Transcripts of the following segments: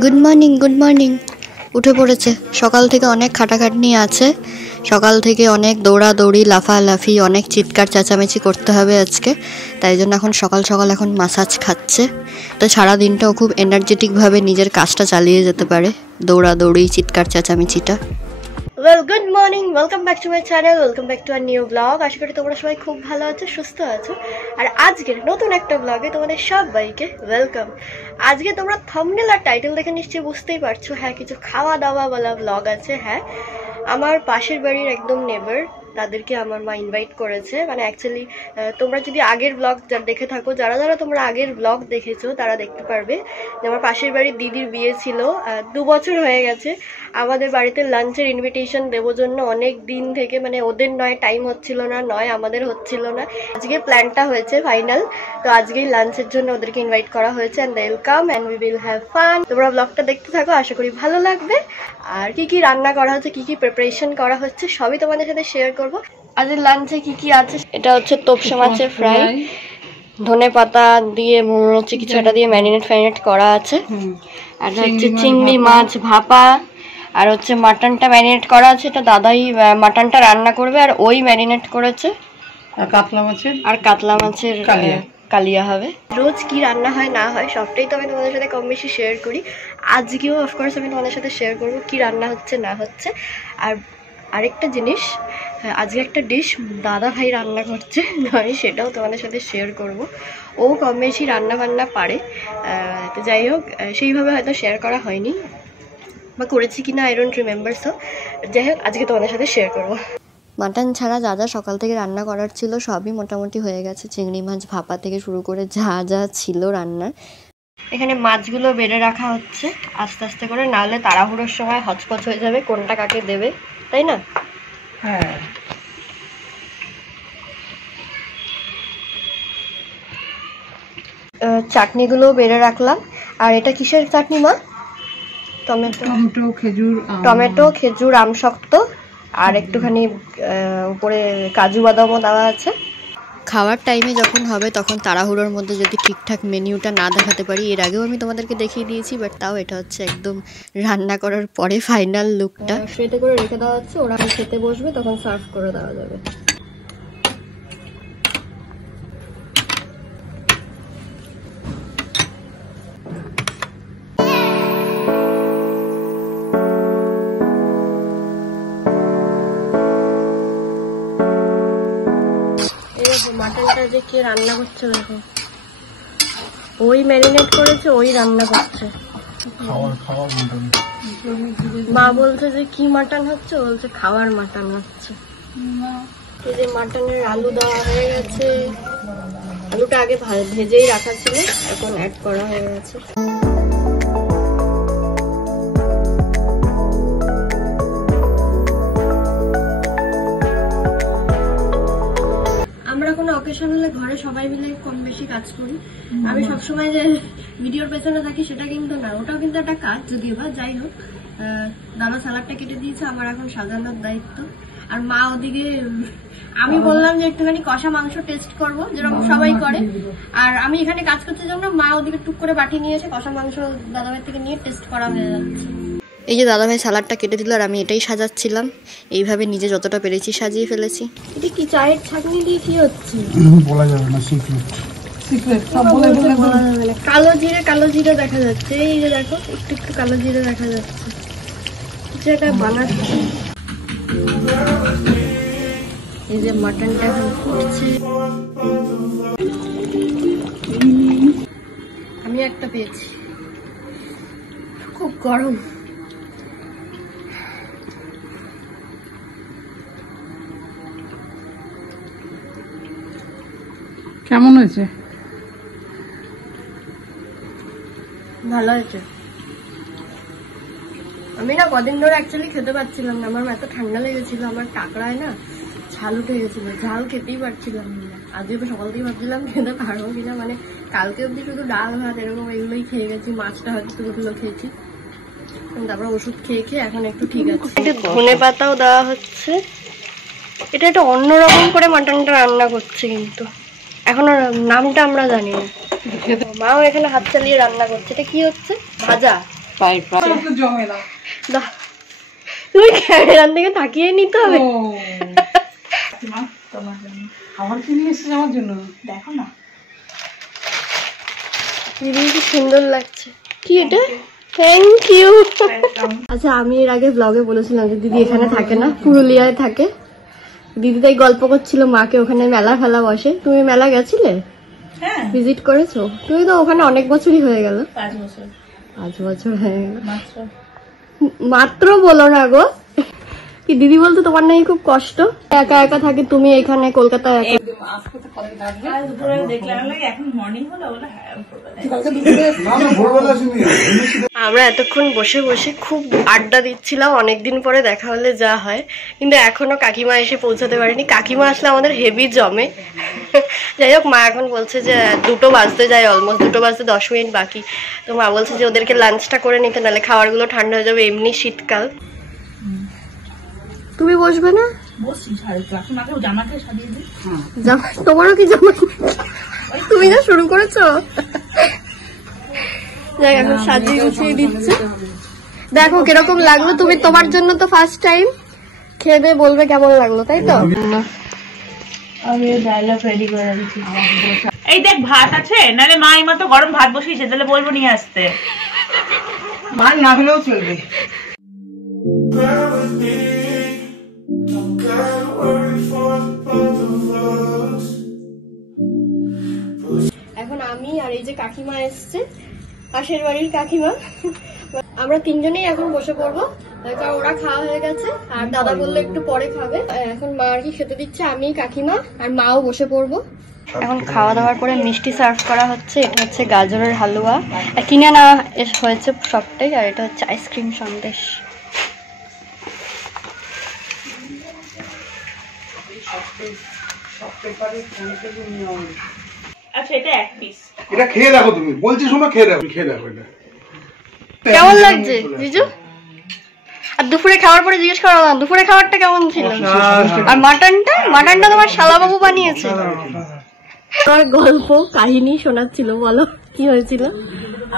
Good morning উঠে পড়েছে। সকাল থেকে অনেক খাটাখাটনি আছে, সকাল থেকে অনেক দৌড়াদৌড়ি লাফালাফি অনেক চিৎকার চেঁচামেচি করতে হবে আজকে, তাই জন্য এখন সকাল সকাল এখন মাসাজ খাচ্ছে। তো সারা দিনটাও খুব এনার্জেটিকভাবে নিজের কাজটা চালিয়ে যেতে পারে, দৌড়াদৌড়ি চিৎকার চেঁচামেচিটা। Well good morning, welcome back to my channel, welcome back to our new blog. আশা করি তোমরা সবাই খুব ভালো আছো, সুস্থ আছো। আর আজকের নতুন একটা ব্লগে তোমাদের সবাইকে ওয়েলকাম। আজকে তোমরা থাম্বনেল আর টাইটেল দেখে নিশ্চয়ই বুঝতেই পারছো, হ্যাঁ কিছু খাওয়া দাওয়া বলা ব্লগ আছে। হ্যাঁ, আমার পাশের বাড়ির একদম নেবার, তাদেরকে আমার মা ইনভাইট করেছে। মানে অ্যাকচুয়ালি তোমরা যদি আগের ব্লগ দেখে থাকো, যারা যারা তোমরা আগের ব্লগ দেখেছো তারা দেখতে পারবে যে আমার পাশের বাড়ির দিদির বিয়ে ছিল, 2 বছর হয়ে গেছে। আমাদের বাড়িতে লাঞ্চের ইনভিটেশন দেবো জন্য অনেক দিন থেকে, মানে ওদের নয় টাইম হচ্ছিল না, নয় আমাদের হচ্ছিল না। আজকে প্ল্যানটা হয়েছে ফাইনাল, তো আজকেই লাঞ্চের জন্য ওদেরকে ইনভাইট করা হয়েছে and they will come and we will have fun. তোমরা ব্লগটা দেখতে থাকো, আশা করি ভালো লাগবে। আর কি কি রান্না করা হচ্ছে, কি কি প্রিপারেশন করা হচ্ছে সবই তোমাদের সাথে শেয়ার করবো। আজকের লাঞ্চে কি কি আছে, এটা হচ্ছে তোপসে মাছের ফ্রাই, ধনে পাতা দিয়ে মনে হচ্ছে কিছু একটা দিয়ে ম্যারিনেট করা আছে। আর হচ্ছে চিংড়ি মাছ ভাপা, আর হচ্ছে মাটনটা ম্যারিনেট করা আছে, এটা দাদাই মাটনটা রান্না করবে আর ওই ম্যারিনেট করেছে। আর কাতলা মাছের কালিয়া হবে। রোজ কি রান্না হয় না হয় সবটাই তো আমি তোমাদের সাথে কম বেশি শেয়ার করি। আজকেও অফকোর্স আমি তোমাদের সাথে শেয়ার করবো কি রান্না হচ্ছে না হচ্ছে। আর আরেকটা জিনিস, আজকে একটা ডিশ দাদা ভাই রান্না করছে, আমি সেটাও তোমাদের সাথে শেয়ার করব। ও কম বেশি রান্না বান্না পারে, তো যাই হোক সেইভাবে হয়তো শেয়ার করা হয়নি বা করেছি কিনা আই ডোন্ট রিমেম্বার। সো যাই হোক আজকে তোমাদের সাথে শেয়ার করবো। মাটন ছাড়া যা যা সকাল থেকে রান্না করার ছিল সবই মোটামুটি হয়ে গেছে, চিংড়ি মাছ ভাপা থেকে শুরু করে যা যা ছিল রান্নার। এখানে মাছগুলো বেড়ে রাখা হচ্ছে আস্তে আস্তে করে, নাহলে তাড়াহুড়োর সময় হচপচ হয়ে যাবে কোনটা কাকে দেবে, তাই না? হ্যাঁ, চাটনিগুলো বেড়ে রাখলাম। আর এটা কিসের চাটনি মা? টমেটো খেজুর আমশক্ত আর একটুখানি উপরে কাজু বাদামও দেওয়া আছে। খাওয়ার টাইমে যখন হবে তখন তাড়াহুড়োর মধ্যে যদি ঠিকঠাক মেনিউটা না দেখাতে পারি, এর আগেও আমি তোমাদেরকে দেখিয়ে দিয়েছি, বাট তাও এটা হচ্ছে একদম রান্না করার পরে ফাইনাল লুকটা। সেটা করে রেখে দেওয়া হচ্ছে, ওরা খেতে বসবে তখন সার্ভ করে দেওয়া যাবে। মাটনটা যে কে রান্না করছে দেখো, ওই ম্যারিনেট করেছে ওই রান্না করছে। মা বলছে যে কি মাটন হচ্ছে, বলছে খাওয়ার মাটন হচ্ছে। এই যে মাটনের আলু দেওয়া হয়ে গেছে, আলুটা আগে ভেজেই রাখা ছিল, এখন অ্যাড করা হয়ে গেছে। অকেশন হলে ঘরে সবাই মিলে কম বেশি কাজ করি। আমি সবসময় যে ভিডিওর পেছনে থাকি সেটা কিন্তু না, ওটাও কিন্তু একটা কাজ যদিও বা। যাই হোক, দাদা সালাডটা কেটে দিয়েছে, আমার এখন সাজানোর দায়িত্ব। আর মা ওদিকে, আমি বললাম যে একটুখানি কষা মাংস টেস্ট করব যেরকম সবাই করে, আর আমি এখানে কাজ করতে জন্য মা ওদিকে টুক করে বাটি নিয়েছে, কষা মাংস দাদাভাই থেকে নিয়ে টেস্ট করা হয়ে যাচ্ছে। এই যে দাদাভাই সালাডটা কেটে দিল আর আমি এটাই সাজাচ্ছিলাম, এইভাবে নিজে যতটা পেরেছি সাজিয়ে ফেলেছি। এটা কি চায়ের ছাঁকনি দিয়ে কি হচ্ছে বলা যাবে না, সিক্রেট সব বলা যাবে না। কালো জিরে দেখা যাচ্ছে, এই যে দেখো একটু একটু কালো জিরে দেখা যাচ্ছে, যেটা বানাচ্ছি। এই যে মাটনটা এখন ফুটছে, আমি একটা পেয়েছি, খুব গরম। কেমন হয়েছে? ভালো হয়েছে। আমি না কদিন ধরে অ্যাকচুয়ালি খেতে পারছিলাম না, আমার এত ঠান্ডা লেগেছিল, আমার টাকরায় না ঝাল উঠে গেছিল, ঝাল খেতেই পারছিলাম না। আজকে সকাল থেকে ভাবছিলাম খেতে পারবো কিনা, মানে কালকে অব্দি শুধু ডাল ভাত এরকম এগুলোই খেয়ে গেছি, মাছটা হয়তো দুগুলো খেয়েছি, তারপর ওষুধ খেয়ে খেয়ে এখন একটু ঠিক আছে। একটু ধনে পাতাও দেওয়া হচ্ছে, এটা একটা অন্যরকম করে মাটনটা রান্না করছে, কিন্তু এখনো নামটা আমরা জানি না। মাও এখানে হাত চালিয়ে রান্না করছে। এটা কি হচ্ছে? ভাজা। ও ফ্রাইড রাইস জমে না। তুমি ক্যামেরার দিকে তাকিয়ে নিতে হবে। তোমার জন্য খাবার কি নিয়ে এসেছে আমার জন্য, দেখো না দিদি কি সুন্দর লাগছে। কি এটা? Thank you. আচ্ছা আমি এর আগে ব্লগে বলেছিলাম যে দিদি এখানে থাকে না, পুরুলিয়ায় থাকে। দিদি তাই গল্প করছিল মাকে, ওখানে মেলা ফেলা বসে। তুমি মেলা গেছিলে? হ্যাঁ ভিজিট করেছো? তুমি তো ওখানে অনেক বছরই হয়ে গেল। 5 বছর। 5 বছর হয়ে গেল মাত্র। বলো না গো। কি দিদি বলতো তোমার নাকি খুব কষ্ট, একা একা থাকে তুমি এখানে কলকাতায় একা। আমরা এতক্ষণ বসে বসে খুব আড্ডা দিচ্ছিলাম, অনেকদিন পরে দেখা হলে যা হয়। কিন্তু এখনো কাকিমা এসে পৌঁছাতে পারেনি। কাকিমা আসলে আমাদের হেভি জমে। যাই হোক, মা এখন বলছে যে 2টো বাজতে যায়, অলমোস্ট 2টো বাজতে 10 মিনিট বাকি। তো মা বলছে যে ওদেরকে লাঞ্চটা করে নিতে, নাহলে খাবারগুলো ঠান্ডা হয়ে যাবে, এমনি শীতকাল। তুমি বসবে না? তোমারও কি জামা? তুমি না শুরু করেছো? দেখ এখন সাজিয়ে গুছিয়ে দিচ্ছে। দেখো কিরকম লাগলো। তুমি তোমার জন্য তো ফার্স্ট টাইম, খেয়ে বলবে কেমন লাগলো, তাই তো? আমি ডায়লগ রেডি করে দিচ্ছি। এই দেখ ভাত আছে, নালে মা এই মতো গরম ভাত বসিয়েছে, তাহলে বলবো নিয়ে আসতে। ভাত না হলেও চলবে। এখন আমি আর এই যে কাকিমা এসছে, পাশের বাড়ির কাকিমা, আমরা 3জনেই এখন বসে পড়বো, কারণ ওরা খাওয়া হয়ে গেছে। আর দাদা বললো একটু পরে খাবে। এখন মা আর কি খেতে দিচ্ছে, আমি কাকিমা আর মাও বসে পড়বো। এখন খাওয়া দাওয়ার পরে মিষ্টি সার্ভ করা হচ্ছে। এটা হচ্ছে গাজরের হালুয়া, কিনে না হয়েছে সবটাই। আর এটা হচ্ছে আইসক্রিম সন্দেশ। আচ্ছা এটা 1 পিস। এটা খেয়ে দেখো, তুমি বলছি শোনো, খেয়ে দেখো, খেয়ে দেখো এটা কেমন লাগছে জিজু। আর দুপুরে খাওয়ার পরে জিজ্ঞেস করো না দুপুরে খাবারটা কেমন ছিল। আর মাটনটা তোমার শালাবাবু বানিয়েছে। তোমার গল্প কাহিনী শোনাচ্ছিল, বলো কি হয়েছিল।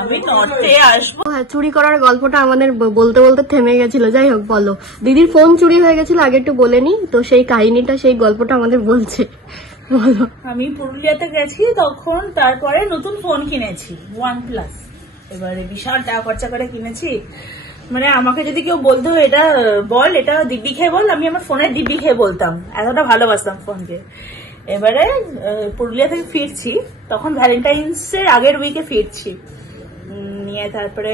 আমি নর্থে আসবো। হ্যাঁ, চুরি করার গল্পটা আমাদের বলতে বলতে থেমে গেছিল। যাই হোক বলো। দিদির ফোন চুরি হয়ে গেছিল, আগে একটু বলেনি তো, সেই কাহিনীটা সেই গল্পটা আমাদের বলছে। বলো। আমি পুরুলিয়াতে গেছি তখন, তারপরে নতুন ফোন কিনেছি OnePlus। এবারে বিশাল টাকা খরচা করে কিনেছি। মানে আমাকে যদি কেউ বলতো এটা বল, এটা দিব্যি খেয়ে বল, আমি আমার ফোনের দিব্যি খেয়ে বলতাম, এতটা ভালোবাসতাম ফোনকে। এবারে পুরুলিয়া থেকে ফিরছি, তখন ভ্যালেন্টাইন্স এর আগের উইকে ফিরছি, নিয়ে তারপরে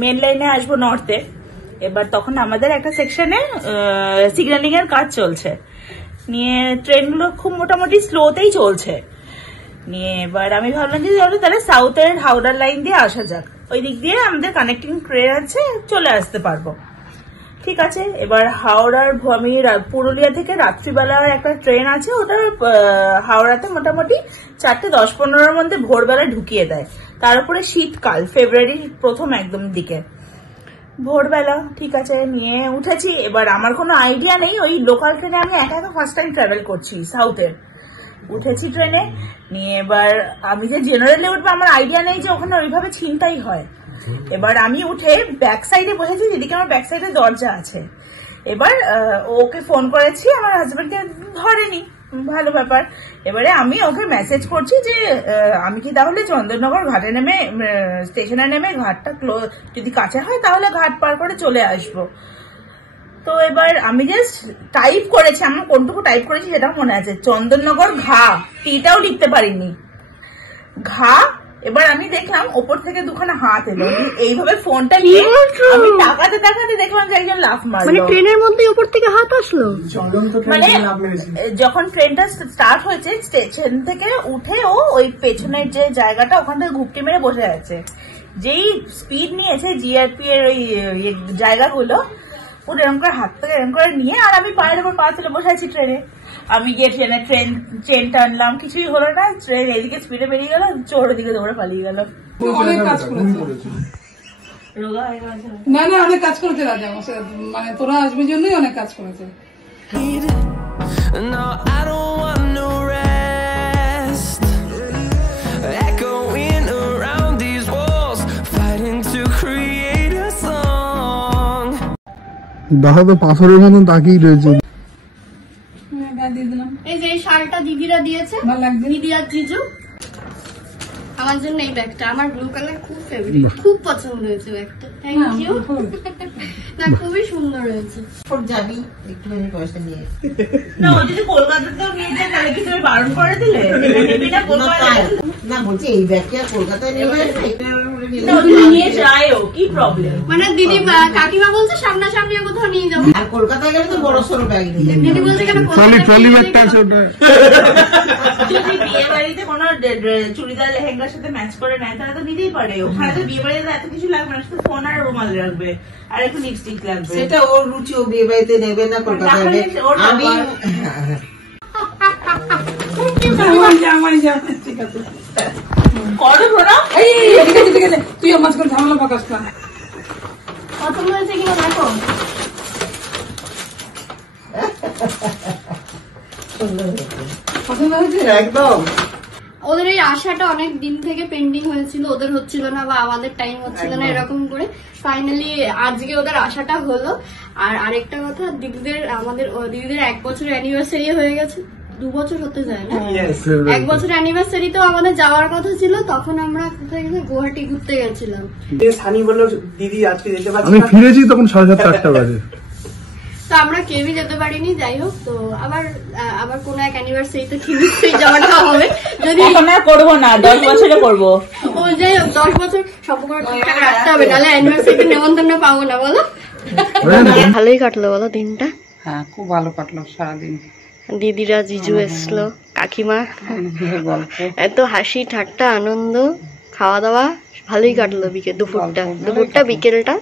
মেন লাইনে আসবো নর্থে। এবার তখন আমাদের একটা সেকশনে সিগন্যালিং এর কাজ চলছে, নিয়ে ট্রেনগুলো খুব মোটামুটি স্লোতেই চলছে। নিয়ে এবার আমি ভাবলাম যে তাহলে সাউথের হাওড়ার লাইন দিয়ে আসা যাক, ওই দিক দিয়ে আমাদের কানেক্টিং ট্রেন আছে, চলে আসতে পারবো। ঠিক আছে, এবার হাওড়ার আমি পুরুলিয়া থেকে রাত্রিবেলার একটা ট্রেন আছে, ওটা হাওড়াতে মোটামুটি 4:10-15-এর মধ্যে ভোরবেলা ঢুকিয়ে দেয়। তার উপরে শীতকাল, ফেব্রুয়ারির প্রথম একদম দিকে ভোরবেলা। ঠিক আছে, নিয়ে উঠেছি। এবার আমার কোনো আইডিয়া নেই, ওই লোকাল ট্রেনে আমি একা একা ফার্স্ট টাইম ট্রাভেল করছি সাউথের। উঠেছি ট্রেনে, নিয়ে এবার আমি যে জেনারেলে উঠবো আমার আইডিয়া নেই যে ওখানে ওইভাবে ছিনতাই হয়। এবার আমি উঠে ব্যাক সাইডে বসেছি, যেদিকে আমার ব্যাক সাইডে দরজা আছে। এবার ওকে ফোন করেছি, আমার হাজবেন্ডকে ধরেনি, ভালো ব্যাপার। এবারে আমি ওকে মেসেজ করছি যে আমি কি তাহলে চন্দননগর ঘাটে নেমে, স্টেশনে নেমে, ঘাটটা যদি কাছে হয় তাহলে ঘাট পার করে চলে আসবো। তো এবার আমি জাস্ট টাইপ করেছি, আমার কোনটুকু টাইপ করেছি সেটাও মনে আছে, চন্দননগর ঘা, টিটাও লিখতে পারিনি, ঘা। এবার আমি দেখলাম ওপর থেকে দুখানা হাত এলো, এইভাবে ফোনটা নিয়ে আমি তাকাতে তাকাতে দেখলাম যে একজন লাফ মারলো। মানে ট্রেনের মধ্যে উপর থেকে হাত আসলো। মানে যখন ট্রেনটা স্টার্ট হয়েছে, স্টেশন থেকে উঠে ও ওই পেছনের যে জায়গাটা, ওখান থেকে ঘুপটি মেরে বসে আছে। যেই স্পিড নিয়েছে জিআরপি এর ওই জায়গাগুলো, পুরো এরকম করে হাত থেকে এরকম করে নিয়ে, আর আমি পায়ের উপর পা তুলে বসে আছি ট্রেনে। আমি গিয়ে ট্রেন টানলাম, কিছুই হলো না, ট্রেন এদিকে স্পিডে বেরিয়ে গেল, চোর দিকে দৌড়ে পালিয়ে গেল। অনেক কাজ করেছে, না না অনেক কাজ করেছে রাজা, মানে তোরা আসবে জন্যই অনেক কাজ করেছে। Echoing around these walls, fighting to create দেখা তো পাথরের মতন তাকিয়ে রয়েছে। দিয়ে দিলাম, এই যে এই শালটা দিদিরা দিয়েছে, ভালো লাগবে। দিদি আর জিজু আমার জন্য এই ব্যাগটা, আমার ব্লু কালার খুব ফেভারিট, খুব পছন্দ হয়েছে ব্যাগটা। Thank you. না খুবই সুন্দর হয়েছে। যাবি একটুখানি পয়সা নিয়ে না ও যদি কলকাতাতেও নিয়ে যায় তাহলে কি তুমি বারণ করে দিলে? নেবি না কলকাতায়? না বলছি এই ব্যাগটা কলকাতায় নেবে না, ও যদি নিয়ে যায় ও কি প্রবলেম? মানে দিদি কাকিমা বলছে সামনাসামনি কোথাও নিয়ে যাবো, আর কলকাতায় গেলে তো বড় সড়ো ব্যাগ নিয়ে যাবে। দিদি বলছে কেন ট্রলি ব্যাগটা আছে ওটা। যদি বিয়ে বাড়িতে কোনো চুড়িদার লেহেঙ্গার সাথে ম্যাচ করে নেয় তাহলে তো নিতেই পারে। ওখানে তো বিয়ে বাড়িতে এত কিছু লাগবে না, শুধু ফোন আর রুমাল রাখবে আর একটু লিপস্টিক লাগবে। সেটা ওর রুচি, ও বিয়ে বাড়িতে নেবে না কলকাতায় নেবে। আমি জামাই ঠিক আছে, করো প্রণাম। এই ঠিক আছে, তুই আমার মাঝখানে ঝামেলা পাকাস না। পছন্দ হয়েছে কিনা দেখো। পছন্দ হয়েছে একদম ওদের এই আশাটা অনেক দিন থেকে পেন্ডিং হয়েছিল, ওদের হচ্ছিল না বা আমাদের টাইম হচ্ছিল না, এরকম করে ফাইনালি আজকে ওদের আশাটা হলো। আর আরেকটা কথা, আমাদের দিদিদের 1 বছর অ্যানিভার্সারি হয়ে গেছে, 2 বছর হতে যায় না, 1 বছর অ্যানিভার্সারি তো আমাদের যাওয়ার কথা ছিল। তখন আমরা কোথায় গেছি, গুয়াহাটি ঘুরতে গেছিলাম। সানি বললো দিদি আজকে যেতে পারছি আমি না। ফিরেছি তখন 7:30-8টা বাজে। তো আমরা কেউই যেতে পারিনি। যাই হোক, তো আবার কোন এক অ্যানিভার্সারিতে নিশ্চয়ই যাওয়াটা হবে। যদি এখন আর করবো না, 10 বছরে করবো। ও যাই হোক, 10 বছর সম্পর্ক ঠিকঠাক রাখতে হবে, তাহলে অ্যানিভার্সারিতে নেমন্তন্ন পাবো না, বলো। ভালোই কাটলো বলো দিনটা? হ্যাঁ, খুব ভালো কাটলো সারাদিন। দিদিরা জিজু এসলো, কাকিমা, এত হাসি ঠাট্টা আনন্দ, খাওয়া দাওয়া ভালোই কাটলো। দুপুরটা বিকেলটা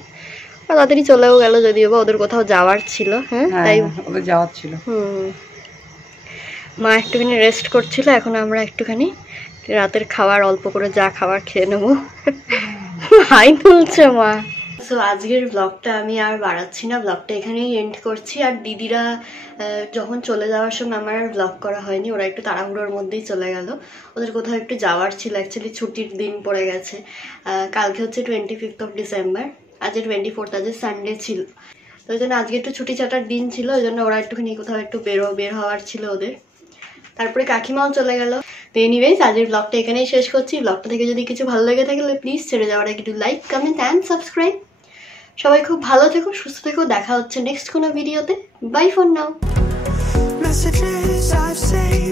তাড়াতাড়ি চলেও গেল, যদিও বা ওদের কোথাও যাওয়ার ছিল। হ্যাঁ, তাই ওদের যাওয়ার ছিল। মা একটুখানি রেস্ট করছিল, এখন আমরা একটুখানি রাতের খাবার অল্প করে যা খাবার খেয়ে নেবো। হাই তুলছে মা। সো আজকের ব্লগটা আমি আর বাড়াচ্ছি না, ব্লগটা এখানেই এন্ড করছি। আর দিদিরা যখন চলে যাওয়ার সময় আমার আর ব্লগ করা হয়নি, ওরা একটু তাড়াহুড়োর মধ্যেই চলে গেল, ওদের কোথাও একটু যাওয়ার ছিল। অ্যাকচুয়ালি ছুটির দিন পড়ে গেছে, কালকে হচ্ছে 25th ডিসেম্বর, আজ 24th, আজ সানডে ছিল, তো ওই জন্য আজকে একটু ছুটি ছাটার দিন ছিল, ওই জন্য ওরা একটুখানি কোথাও একটু বের হওয়ার ছিল ওদের। তারপরে কাকিমাও চলে গেল। তো এনিওয়েজ আজকের ব্লগটা এখানেই শেষ করছি। ব্লগটা থেকে যদি কিছু ভালো লেগে থাকে তাহলে প্লিজ ছেড়ে যাওয়ার আগে একটু লাইক, কমেন্ট অ্যান্ড সাবস্ক্রাইব। সবাই খুব ভালো থেকো, সুস্থ থেকো, দেখা হচ্ছে নেক্সট কোনো ভিডিওতে। Bye for now. Messages I've saved